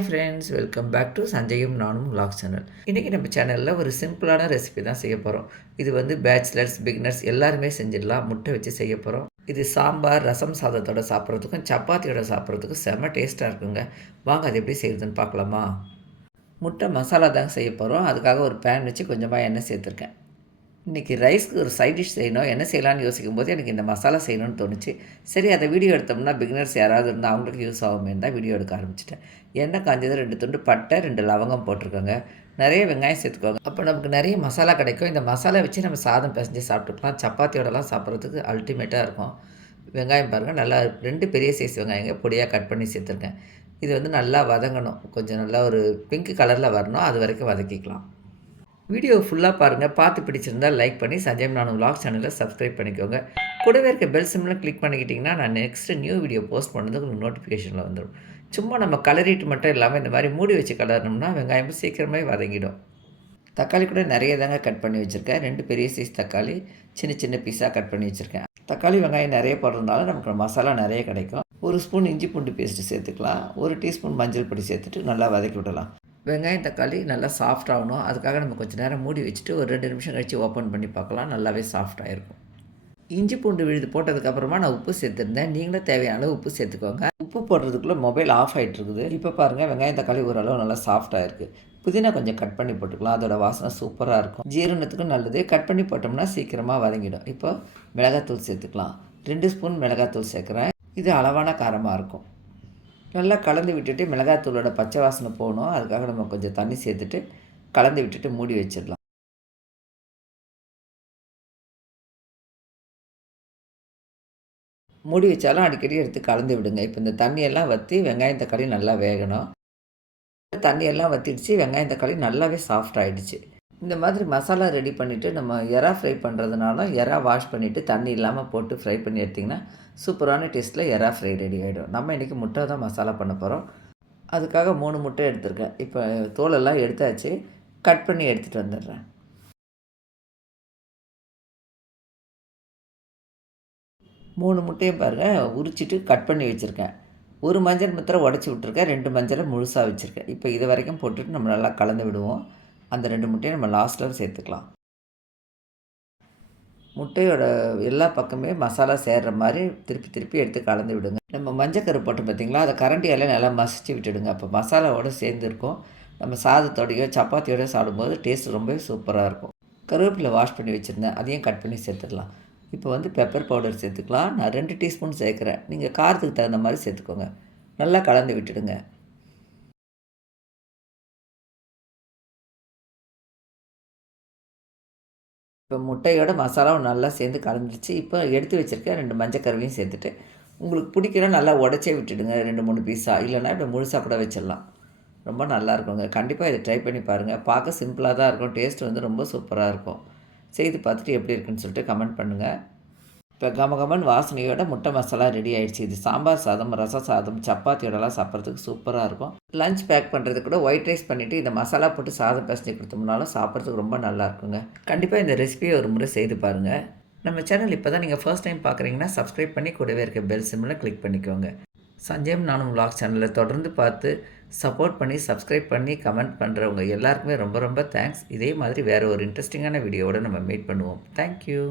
Hi friends welcome back to சஞ்சயும் நானும் lock channel இன்றைக்கி நம்ம சேனலில் ஒரு சிம்பிளான ரெசிபி தான் செய்ய போகிறோம் இது வந்து பேச்சுலர்ஸ் பிகினர்ஸ் எல்லாருமே செஞ்சிடலாம். முட்டை வச்சு செய்ய போகிறோம் இது சாம்பார் ரசம் சாதத்தோட சாப்பிட்றதுக்கும் சப்பாத்தியோட சாப்பிட்றதுக்கும் செம்ம டேஸ்ட்டாக இருக்குங்க. வாங்க அது எப்படி செய்யுதுன்னு பார்க்கலாமா? முட்டை மசாலா தாங்க செய்ய போகிறோம் அதுக்காக ஒரு பேன் வச்சு கொஞ்சமாக எண்ணெய் சேர்த்துருக்கேன். இன்றைக்கி ரைஸ்க்கு ஒரு சைட் டிஷ் செய்யணும் என்ன செய்யலாம்னு யோசிக்கும் போது எனக்கு இந்த மசாலா செய்யணும்னு தோணுச்சு. சரி அதை வீடியோ எடுத்தோம்னா பிகினர்ஸ் யாராவது இருந்தால் அவங்களுக்கு யூஸ் ஆகுமே தான் வீடியோ எடுக்க ஆரம்பிச்சிட்டேன். எண்ணெய் காஞ்சது ரெண்டு துண்டு பட்டை ரெண்டு லவங்கம் போட்டிருக்கோங்க. நிறைய வெங்காயம் சேர்த்துக்கோங்க. அப்போ நமக்கு நிறைய மசாலா கிடைக்கும். இந்த மசாலா வச்சு நம்ம சாதம் பிசைஞ்சு சாப்பிட்டுக்கலாம். சப்பாத்தியோடலாம் சாப்பிட்றதுக்கு அல்டிமேட்டாக இருக்கும். வெங்காயம் பாருங்கள் நல்லா ரெண்டு பெரிய சைஸ் வெங்காயங்க பொடியாக கட் பண்ணி சேர்த்துருக்கேன். இது வந்து நல்லா வதங்கணும். கொஞ்சம் நல்லா ஒரு பிங்க் கலரில் வரணும். அது வரைக்கும் வதக்கிக்கலாம். வீடியோ ஃபுல்லாக பாருங்கள் பார்த்து பிடிச்சிருந்தால் லைக் பண்ணி சஞ்சய் நானும் விலாக் சேனலை சப்ஸ்கிரைப் பண்ணிக்கோங்க. கூடவே இருக்க பெல் சிம்லாம் கிளிக் பண்ணிக்கிட்டிங்கன்னா நான் நெக்ஸ்ட்டு நியூ வீடியோ போஸ்ட் பண்ணது உங்களுக்கு நோட்டிஃபிகேஷனில் வந்துடும் சும்மா நம்ம கலரிட்டு மட்டும் இல்லாமல் இந்த மாதிரி மூடி வச்சு கலரணும்னா வெங்காயம் சீக்கிரமே வதங்கிடும். தக்காளி கூட நிறைய தாங்க கட் பண்ணி வச்சுருக்கேன். ரெண்டு பெரிய சைஸ் தக்காளி சின்ன சின்ன பீஸாக கட் பண்ணி வச்சுருக்கேன். தக்காளி வெங்காயம் நிறைய போடுறதுனால நமக்கு மசாலா நிறைய கிடைக்கும். ஒரு ஸ்பூன் இஞ்சி பூண்டு பேஸ்ட்டு சேர்த்துக்கலாம். ஒரு டீஸ்பூன் மஞ்சள் பொடி சேர்த்துட்டு நல்லா வதக்கி விடலாம். வெங்காயம் தக்காளி நல்லா சாஃப்டாகணும் அதுக்காக நம்ம கொஞ்சம் நேரம் மூடி வச்சுட்டு ஒரு ரெண்டு நிமிஷம் கழித்து ஓப்பன் பண்ணி பார்க்கலாம். நல்லாவே சாஃப்டாக இருக்கும் இஞ்சி பூண்டு விழுது போட்டதுக்கப்புறமா நான் உப்பு சேர்த்துருந்தேன். நீங்களும் தேவையான உப்பு சேர்த்துக்கோங்க. உப்பு போடுறதுக்குள்ளே மொபைல் ஆஃப் ஆகிட்டு இருக்குது இப்போ பாருங்கள் வெங்காயம் தக்காளி ஓரளவு நல்லா சாஃப்டாக இருக்குது புதினா கொஞ்சம் கட் பண்ணி போட்டுக்கலாம். அதோட வாசனை சூப்பராக இருக்கும். ஜீரணத்துக்கும் நல்லது. கட் பண்ணி போட்டோம்னா சீக்கிரமாக வதங்கிடும். இப்போ மிளகாத்தூள் சேர்த்துக்கலாம். ரெண்டு ஸ்பூன் மிளகாத்தூள் சேர்க்குறேன். இது அளவான காரமாக இருக்கும். நல்லா கலந்து விட்டுட்டு மிளகாத்தூளோட பச்சை வாசனை போகணும். அதுக்காக நம்ம கொஞ்சம் தண்ணி சேர்த்துட்டு கலந்து விட்டுட்டு மூடி வச்சிடலாம். மூடி வச்சாலும் அடிக்கடி எடுத்து கலந்து விடுங்க. இப்போ இந்த தண்ணியெல்லாம் வற்றி வெங்காயம் தக்காளி நல்லா வேகணும். தண்ணியெல்லாம் வற்றிடுச்சு வெங்காயம் தக்காளி நல்லாவே சாஃப்ட் ஆகிடுச்சு இந்த மாதிரி மசாலா ரெடி பண்ணிவிட்டு நம்ம எறா ஃப்ரை பண்ணுறதுனால எறா வாஷ் பண்ணிவிட்டு தண்ணி இல்லாமல் போட்டு ஃப்ரை பண்ணி எடுத்திங்கன்னா சூப்பரான டேஸ்ட்டில் எறா ஃப்ரை ரெடி ஆகிடும் நம்ம இன்றைக்கி முட்டை தான் மசாலா பண்ண போகிறோம் அதுக்காக மூணு முட்டை எடுத்திருக்கேன். இப்போ தோலெல்லாம் எடுத்தாச்சு. கட் பண்ணி எடுத்துகிட்டு வந்துடுறேன். மூணு முட்டையும் பாருங்கள் உரிச்சிட்டு கட் பண்ணி வச்சுருக்கேன். ஒரு மஞ்சள் முத்திரை உடச்சி விட்ருக்கேன் ரெண்டு மஞ்சளை முழுசாக வச்சுருக்கேன். இப்போ இது வரைக்கும் போட்டுட்டு நம்ம நல்லா கலந்து விடுவோம். அந்த ரெண்டு முட்டையை நம்ம லாஸ்ட்டில் சேர்த்துக்கலாம். முட்டையோட எல்லா பக்கமே மசாலா சேர்கிற மாதிரி திருப்பி திருப்பி எடுத்து கலந்து விடுங்க. நம்ம மஞ்சக்கரு போட்டு பார்த்திங்களா அதை கரண்டியால் நல்லா மசிச்சு விட்டுடுங்க. அப்போ மசாலாவோடு சேர்ந்துருக்கும் நம்ம சாதத்தோடையோ சப்பாத்தியோட சாப்பிடும்போது டேஸ்ட் ரொம்பவே சூப்பராக இருக்கும். கருவேப்பிலை வாஷ் பண்ணி வச்சுருந்தேன். அதையும் கட் பண்ணி சேர்த்துடலாம் இப்போ வந்து பெப்பர் பவுடர் சேர்த்துக்கலாம். நான் ரெண்டு டீஸ்பூன் சேர்க்குறேன். நீங்கள் காரத்துக்கு தகுந்த மாதிரி சேர்த்துக்கோங்க. நல்லா கலந்து விட்டுடுங்க. இப்போ முட்டையோட மசாலாவும் நல்லா சேர்ந்து கலந்துருச்சு. இப்போ எடுத்து வச்சுருக்கேன் ரெண்டு மஞ்சக்கருவையும் சேர்த்துட்டு உங்களுக்கு பிடிக்கணும் நல்லா உடச்சே விட்டுடுங்க. ரெண்டு மூணு பீஸாக இல்லைன்னா இப்போ முழுசாக கூட வச்சிடலாம். ரொம்ப நல்லா இருக்குங்க. கண்டிப்பாக இதை ட்ரை பண்ணி பாருங்கள் பார்க்க சிம்பிளாக தான் இருக்கும். டேஸ்ட் வந்து ரொம்ப சூப்பராக இருக்கும். செய்து பார்த்துட்டு எப்படி இருக்குன்னு சொல்லிட்டு கமெண்ட் பண்ணுங்கள் இப்போ கம கமன் வாசனையோட முட்டை மசாலா ரெடி ஆகிடுச்சு இது சாம்பார் சாதம் ரச சாதம் சப்பாத்தியோடலாம் சாப்பிட்றதுக்கு சூப்பராக இருக்கும். லஞ்ச் பேக் பண்ணுறதுக்கு கூட ஒயிட் ரைஸ் பண்ணிவிட்டு இந்த மசாலா போட்டு சாதம் பிசைஞ்சு கொடுத்தோம்னாலும் சாப்பிட்றதுக்கு ரொம்ப நல்லா இருக்குங்க. கண்டிப்பாக இந்த ரெசிபியை ஒரு முறை செய்து பாருங்கள் நம்ம சேனல் இப்போ தான் நீங்கள் ஃபர்ஸ்ட் டைம் பார்க்குறீங்கன்னா சப்ஸ்கிரைப் பண்ணி கூடவே இருக்க பெல் சிம்மில் கிளிக் பண்ணிக்கோங்க. சஞ்சயம் நானும் vlog சேனலில் தொடர்ந்து பார்த்து சப்போர்ட் பண்ணி சப்ஸ்கிரைப் பண்ணி கமெண்ட் பண்ணுறவங்க எல்லாருக்குமே ரொம்ப ரொம்ப தேங்க்ஸ் இதே மாதிரி வேறு ஒரு இன்ட்ரெஸ்டிங்கான வீடியோவோட நம்ம மீட் பண்ணுவோம். தேங்க்யூ